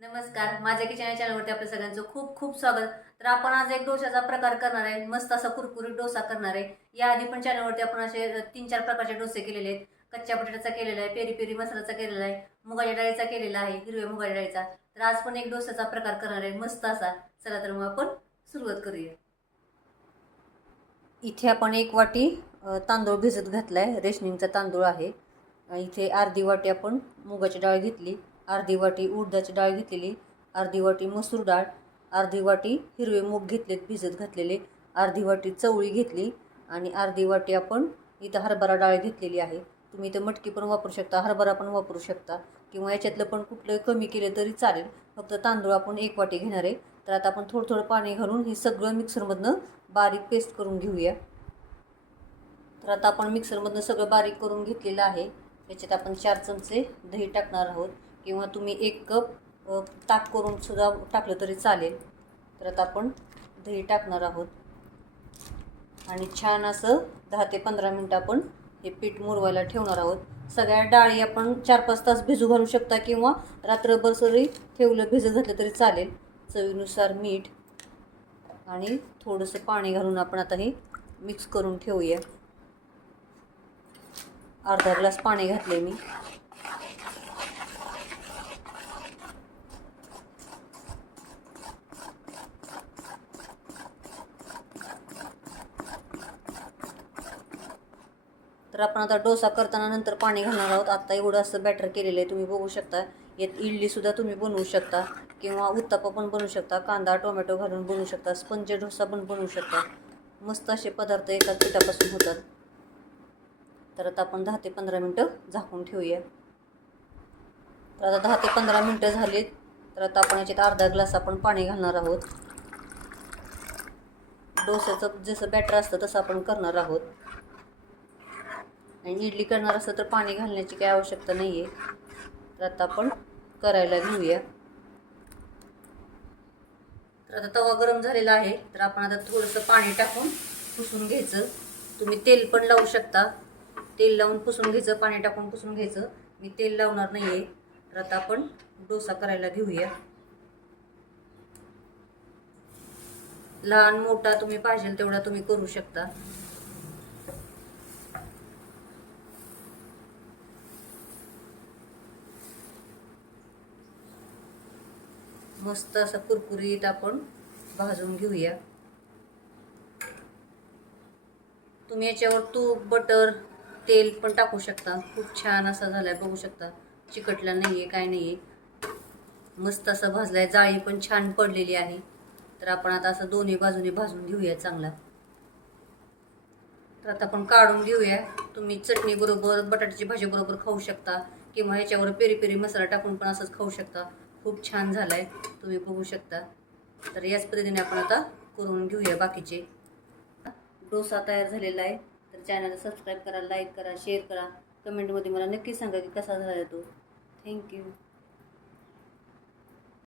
नमस्कार. माझ्या किचन चॅनलवरती आपल्या सगळ्यांचं खूप खूप स्वागत. तर आपण आज एक डोशाचा प्रकार करणार आहे. मस्त असा कुरकुरीत डोसा करणार आहे. याआधी पण चॅनलवरती आपण असे तीन चार प्रकारचे डोसे केलेले आहेत. कच्च्या बटाट्याचा केलेला आहे पेरी पेरी मसाल्याचा केलेला आहे मुगाच्या डाळीचा केलेला आहे हिरव्या मुगाच्या डाळीचा. तर आज पण एक डोसाचा प्रकार करणार आहे. मस्त असा. चला तर मग आपण सुरुवात करूया. इथे आपण एक वाटी तांदूळ भिजत घातला आहे रेशनिंगचा तांदूळ आहे. इथे अर्धी वाटी आपण मुगाची डाळ घेतली. अर्धी वाटी उडदाची डाळ घेतलेली अर्धी वाटी मसूर डाळ अर्धी वाटी हिरवे मूग घेतलेत भिजत घातलेले अर्धी वाटी चवळी घेतली आणि अर्धी वाटी आपण इथं हरभरा डाळ घेतलेली आहे. तुम्ही इथं मटकी पण वापरू शकता हरभरा पण वापरू शकता किंवा याच्यातलं पण कुठलं कमी केलं तरी चालेल. फक्त तांदूळ आपण एक वाटी घेणार आहे. तर आता आपण थोडं थोडं पाणी घालून हे सगळं मिक्सरमधनं बारीक पेस्ट करून घेऊया. तर आता आपण मिक्सरमधनं सगळं बारीक करून घेतलेलं आहे. त्याच्यात आपण चार चमचे दही टाकणार आहोत. किंवा तुम्ही एक कप ताक करून सुद्धा टाकलं तरी चालेल. तर आता आपण दही टाकणार आहोत. आणि छान असं दहा ते पंधरा मिनटं आपण हे पीठ मुरवायला ठेवणार आहोत. सगळ्या डाळी आपण चार पाच तास भिजू घालू शकता किंवा रात्रभर सरी ठेवलं भिजत घातलं तरी चालेल. चवीनुसार मीठ आणि थोडंसं पाणी घालून आपण आता हे मिक्स करून ठेवूया. अर्धा ग्लास पाणी घातले मी. तर आपण आता डोसा करताना नंतर पाणी घालणार आहोत. आत्ता एवढं असं बॅटर केलेलं आहे तुम्ही बघू शकता. यात इडलीसुद्धा तुम्ही बनवू शकता किंवा उत्तापा पण बनवू शकता कांदा टोमॅटो घालून बनवू शकता स्पंज डोसा पण बनवू शकता. मस्त असे पदार्थ एकाच पिठापासून होतात. तर आता आपण दहा ते पंधरा मिनटं झाकून ठेवूया. तर आता दहा ते पंधरा मिनटं झालीत. तर आता आपण याच्यात अर्धा ग्लास आपण पाणी घालणार आहोत. डोस्याचं जसं बॅटर असतं तसं आपण करणार आहोत. आणि इडली करणार असलं तर पाणी घालण्याची काही आवश्यकता नाही आहे तर आता आपण करायला घेऊया. तर आता तवा गरम झालेला आहे. तर आपण आता थोडंसं पाणी टाकून पुसून घ्यायचं. तुम्ही तेल पण लावू शकता. तेल लावून पुसून घ्यायचं पाणी टाकून पुसून घ्यायचं. मी तेल लावणार नाही आहे तर आता आपण डोसा करायला घेऊया. लहान मोठा तुम्ही पाहिजे तेवढा तुम्ही करू शकता. मस्त असं कुरकुरीत आपण भाजून घेऊया. तुम्ही याच्यावर तूप बटर तेल पण टाकू शकता. खूप छान असा झालाय बघू शकता. चिकटला नाही आहे काय नाही आहे मस्त असं भाजलाय जाळी पण छान पडलेली आहे. तर आपण आता असं दोन्ही बाजूने भाजून घेऊया चांगला. तर आता आपण काढून घेऊया. तुम्ही चटणी बरोबर बटाट्याची भाजी बरोबर खाऊ शकता. किंवा ह्याच्यावर पेरी पेरी मसाला टाकून पण असंच खाऊ शकता. खूप छान झालाय. तुम्ही बघू शकता. तर याच पद्धतीने आपण आता करून घेऊया बाकीचे. डोसा तयार झालेला आहे. तर चॅनलला सबस्क्राईब करा लाईक करा शेअर करा. कमेंटमध्ये मला नक्की सांगा की कसा झाला तो. थँक्यू